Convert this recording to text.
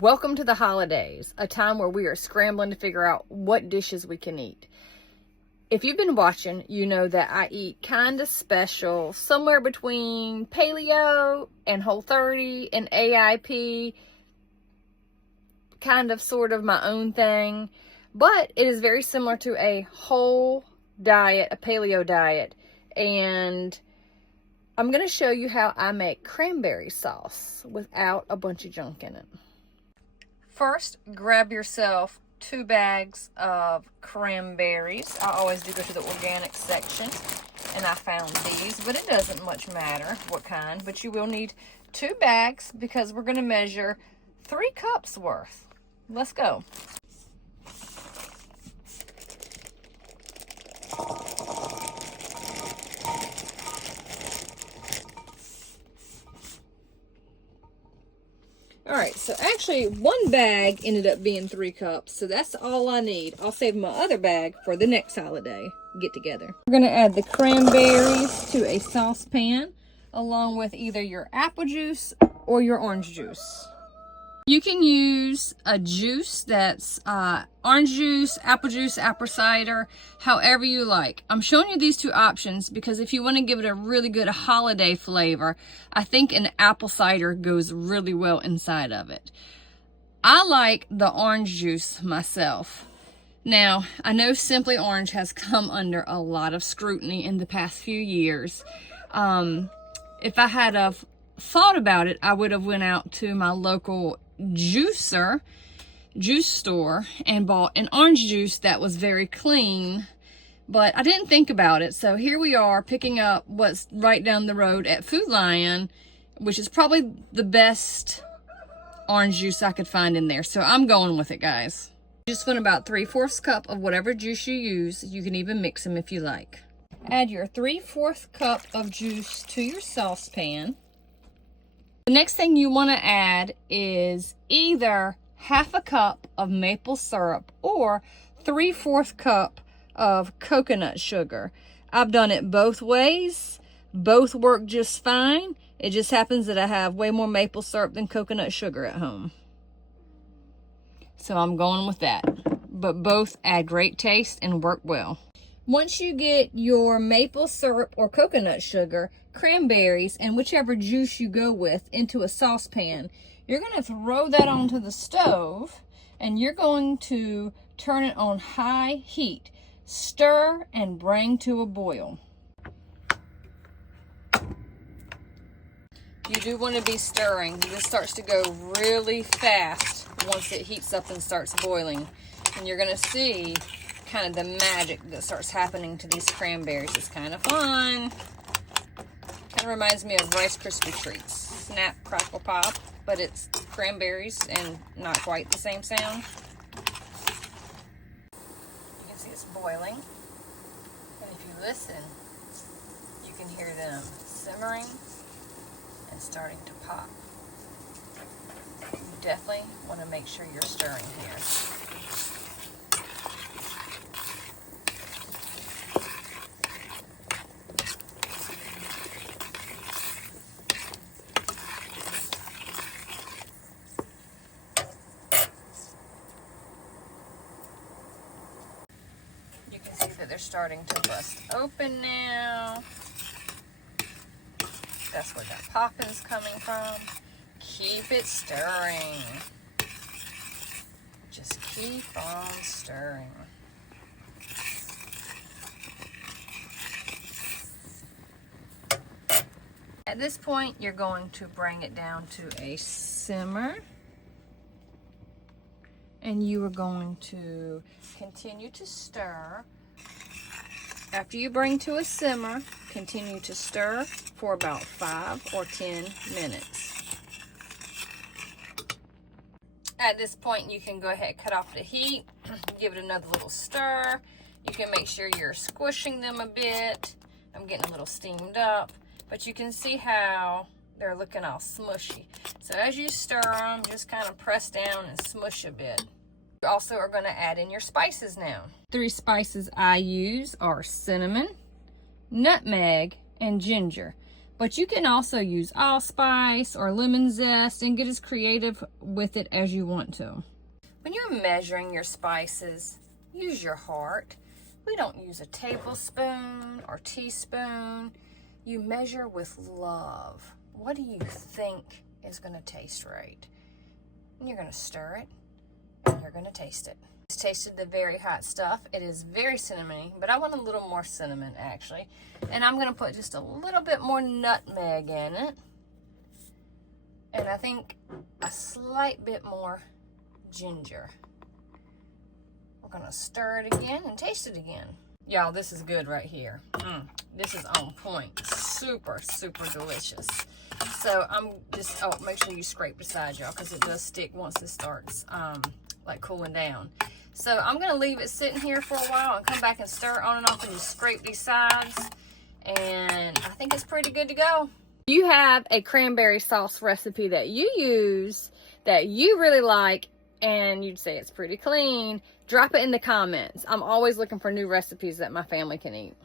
Welcome to the holidays, a time where we are scrambling to figure out what dishes we can eat. If you've been watching, you know that I eat kind of special, somewhere between Paleo and Whole30 and AIP, kind of sort of my own thing, but it is very similar to a whole diet, a paleo diet, and I'm going to show you how I make cranberry sauce without a bunch of junk in it. First, grab yourself 2 bags of cranberries. I always do go to the organic section, and I found these, but it doesn't much matter what kind, but you will need 2 bags because we're going to measure 3 cups worth. Let's go. Alright, so actually 1 bag ended up being 3 cups, so that's all I need. I'll save my other bag for the next holiday get together. We're going to add the cranberries to a saucepan along with either your apple juice or your orange juice. You can use a juice that's orange juice, apple cider, however you like. I'm showing you these 2 options because if you want to give it a really good holiday flavor, I think an apple cider goes really well inside of it. I like the orange juice myself. Now, I know Simply Orange has come under a lot of scrutiny in the past few years. If I had thought about it, I would have went out to my local juice store and bought an orange juice that was very clean, but I didn't think about it. So here we are picking up what's right down the road at Food Lion, which is probably the best orange juice I could find in there. So I'm going with it, guys. Just put about 3/4 cup of whatever juice you use. You can even mix them if you like. Add your 3/4 cup of juice to your saucepan. The next thing you want to add is either 1/2 cup of maple syrup or 3/4 cup of coconut sugar. I've done it both ways. Both work just fine. It just happens that I have way more maple syrup than coconut sugar at home. So I'm going with that. But both add great taste and work well. Once you get your maple syrup or coconut sugar, cranberries, and whichever juice you go with into a saucepan, you're going to throw that onto the stove and you're going to turn it on high heat. Stir and bring to a boil. You do want to be stirring. This starts to go really fast once it heats up and starts boiling. And you're going to see kind of the magic that starts happening to these cranberries. It's kind of fun. Kind of reminds me of Rice Krispie treats. Snap, crackle, pop, but it's cranberries and not quite the same sound. You can see it's boiling. And if you listen, you can hear them simmering and starting to pop. You definitely want to make sure you're stirring here. They're starting to bust open now. That's where that popping's coming from. Keep it stirring. Just keep on stirring. At this point, you're going to bring it down to a simmer. And you are going to continue to stir. After you bring to a simmer, continue to stir for about 5 or 10 minutes. At this point, you can go ahead and cut off the heat, give it another little stir. You can make sure you're squishing them a bit. I'm getting a little steamed up, but you can see how they're looking all smushy. So as you stir them, just kind of press down and smush a bit. You also are going to add in your spices now. 3 spices I use are cinnamon, nutmeg, and ginger. But you can also use allspice or lemon zest and get as creative with it as you want to. When you're measuring your spices, use your heart. We don't use a tablespoon or teaspoon. You measure with love. What do you think is going to taste right? And you're going to stir it, and you're going to taste it. Just tasted the very hot stuff. It is very cinnamony, but I want a little more cinnamon actually. And I'm going to put just a little bit more nutmeg in it. And I think a slight bit more ginger. We're going to stir it again and taste it again. Y'all, this is good right here. This is on point. Super, super delicious. So I'm just, oh, make sure you scrape the sides, y'all, because it does stick once it starts like cooling down. So I'm going to leave it sitting here for a while and come back and stir on and off and just scrape these sides. And I think it's pretty good to go. If you have a cranberry sauce recipe that you use that you really like and you'd say it's pretty clean, drop it in the comments. I'm always looking for new recipes that my family can eat.